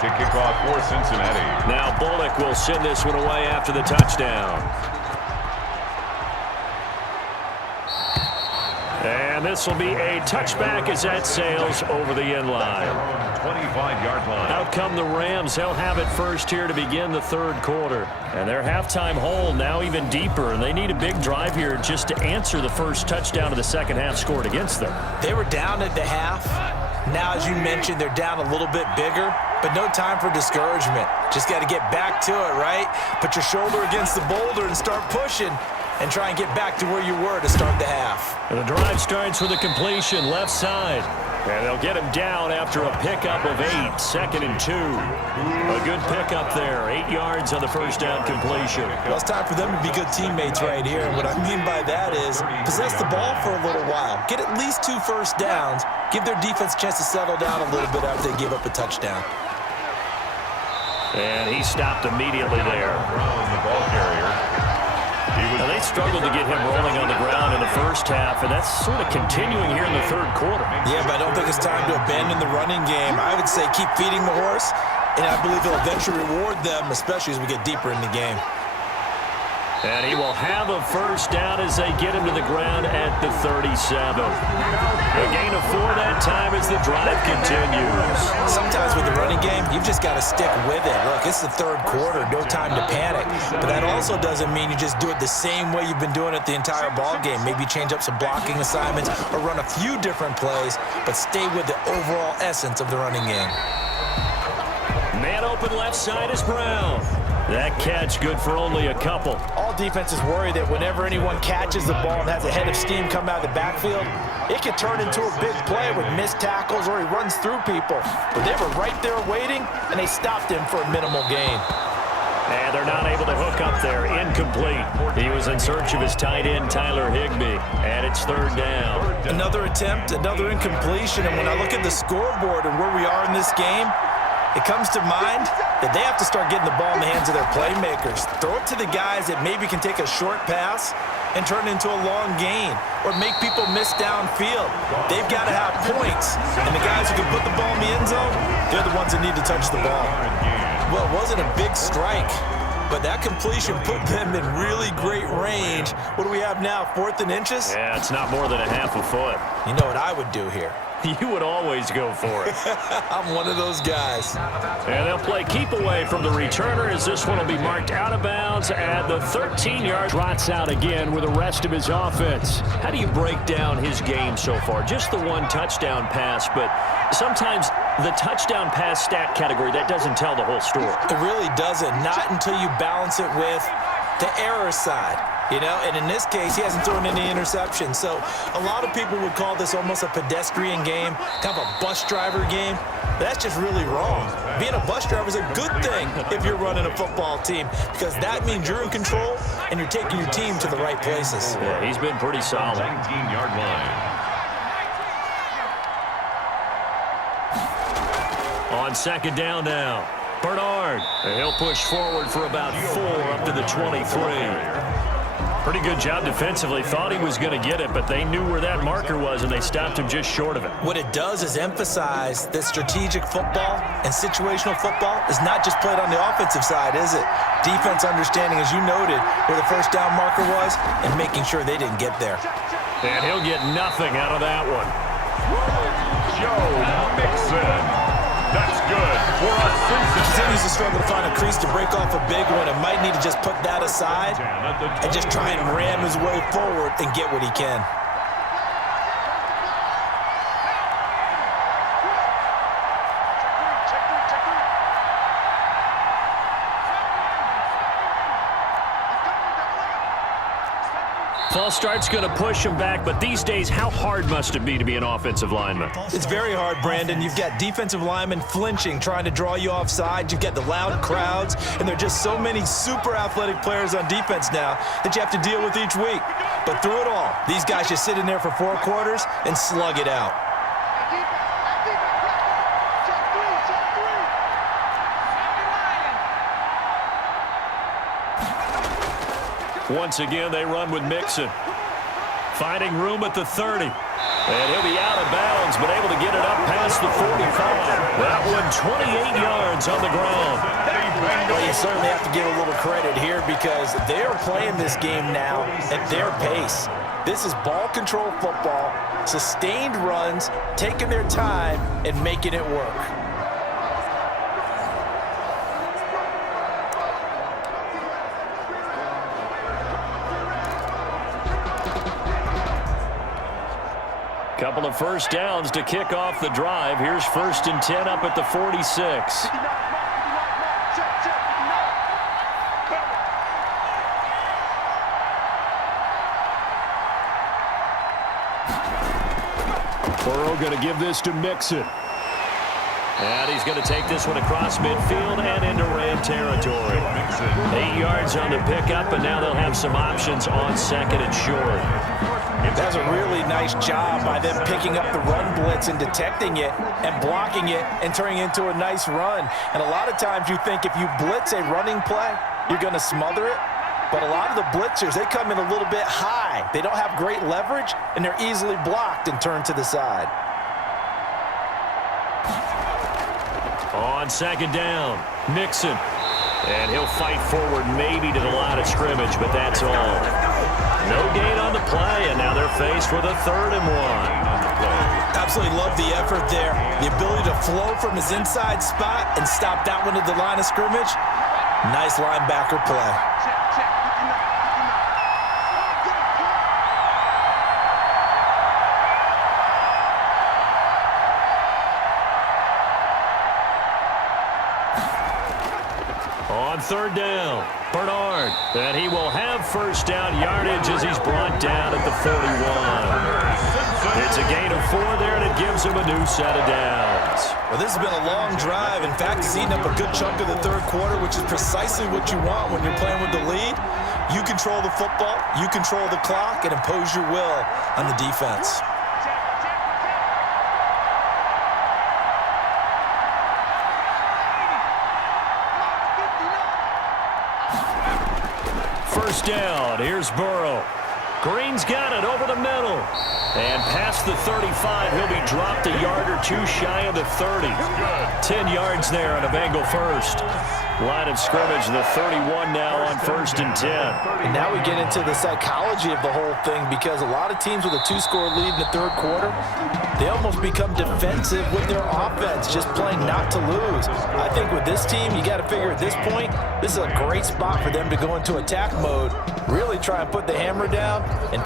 to kick off for Cincinnati. Now Bullock will send this one away after the touchdown. And this will be a touchback as that sails over the end line. 25-yard line. Out come the Rams. They'll have it first here to begin the third quarter. And their halftime hole now even deeper. And they need a big drive here just to answer the first touchdown of the second half scored against them. They were down at the half. Now, as you mentioned, they're down a little bit bigger, but no time for discouragement. Just got to get back to it, right? Put your shoulder against the boulder and start pushing and try and get back to where you were to start the half. And the drive starts with a completion left side. And they'll get him down after a pickup of 8, 2nd and 2. A good pickup there, 8 yards on the first down completion. Well, it's time for them to be good teammates right here. And what I mean by that is possess the ball for a little while. Get at least 2 first downs. Give their defense a chance to settle down a little bit after they give up a touchdown. And he stopped immediately there. The ball carrier. Now, they struggled to get him rolling on the ground in the first half, and that's sort of continuing here in the third quarter. Yeah, but I don't think it's time to abandon the running game. I would say keep feeding the horse, and I believe he'll eventually reward them, especially as we get deeper in the game. And he will have a first down as they get him to the ground at the 37. A gain of 4 that time as the drive continues. Sometimes with the running game, you've just got to stick with it. Look, it's the third quarter, no time to panic. But that also doesn't mean you just do it the same way you've been doing it the entire ball game. Maybe change up some blocking assignments or run a few different plays, but stay with the overall essence of the running game. Man open left side is Brown. That catch good for only a couple. All defenses worry that whenever anyone catches the ball and has a head of steam come out of the backfield, it can turn into a big play with missed tackles or he runs through people. But they were right there waiting, and they stopped him for a minimal gain. And they're not able to hook up there. Incomplete. He was in search of his tight end, Tyler Higbee. And it's third down. Another attempt, another incompletion. And when I look at the scoreboard and where we are in this game, it comes to mind that they have to start getting the ball in the hands of their playmakers. Throw it to the guys that maybe can take a short pass and turn it into a long gain or make people miss downfield. They've got to have points. And the guys who can put the ball in the end zone, they're the ones that need to touch the ball. Well, it wasn't a big strike, but that completion put them in really great range. What do we have now, 4th and inches? Yeah, it's not more than a half a foot. You know what I would do here? You would always go for it. I'm one of those guys. And they'll play keep away from the returner as this one will be marked out of bounds at the 13-yard. Trots out again with the rest of his offense. How do you break down his game so far? Just the one touchdown pass, but sometimes the touchdown pass stat category, that doesn't tell the whole story. It really doesn't. Not until you balance it with the error side. You know, and in this case, he hasn't thrown any interceptions. So a lot of people would call this almost a pedestrian game, kind of a bus driver game. That's just really wrong. Being a bus driver is a good thing if you're running a football team because that means you're in control and you're taking your team to the right places. Yeah, he's been pretty solid. 19-yard line. On second down now, Bernard. And he'll push forward for about 4 up to the 23. Pretty good job defensively. Thought he was going to get it, but they knew where that marker was, and they stopped him just short of it. What it does is emphasize that strategic football and situational football is not just played on the offensive side, is it? Defense understanding, as you noted, where the first down marker was and making sure they didn't get there. And he'll get nothing out of that one. Joe Mixon. That's good for us. He continues to struggle to find a crease to break off a big one and might need to just put that aside and just try and ram his way forward and get what he can. False start's going to push him back, but these days, how hard must it be to be an offensive lineman? It's very hard, Brandon. You've got defensive linemen flinching, trying to draw you offside. You've got the loud crowds, and there are just so many super athletic players on defense now that you have to deal with each week. But through it all, these guys just sit in there for 4 quarters and slug it out. Once again, they run with Mixon. Finding room at the 30. And he'll be out of bounds, but able to get it up past the 45. That one 28 yards on the ground. Well, you certainly have to give a little credit here because they are playing this game now at their pace. This is ball control football, sustained runs, taking their time and making it work. Couple of first downs to kick off the drive. Here's 1st and 10 up at the 46. Burrow going to give this to Mixon. And he's going to take this one across midfield and into Ram territory. 8 yards on the pickup, and now they'll have some options on 2nd and short. That's a really nice job by them picking up the run blitz and detecting it and blocking it and turning it into a nice run. And a lot of times you think if you blitz a running play, you're going to smother it. But a lot of the blitzers, they come in a little bit high. They don't have great leverage, and they're easily blocked and turned to the side. On 2nd down, Mixon. And he'll fight forward maybe to the line of scrimmage, but that's all. No gain on the play, and now they're faced with a 3rd and 1. Absolutely love the effort there. The ability to flow from his inside spot and stop that one at the line of scrimmage. Nice linebacker play. On 3rd down, Bernard. And he will have 1st down yardage as he's brought down at the 41. It's a gain of 4 there, and it gives him a new set of downs. Well, this has been a long drive. In fact, he's eaten up a good chunk of the 3rd quarter, which is precisely what you want when you're playing with the lead. You control the football, you control the clock, and impose your will on the defense. First down, here's Burrow. Green's got it over the middle. And past the 35, he'll be dropped a yard or 2 shy of the 30. 10 yards there on a Bengal first. Line of scrimmage, the 31 now on 1st and 10. And now we get into the psychology of the whole thing because a lot of teams with a 2-score lead in the 3rd quarter, they almost become defensive with their offense, just playing not to lose. I think with this team, you got to figure at this point, this is a great spot for them to go into attack mode, really try and put the hammer down and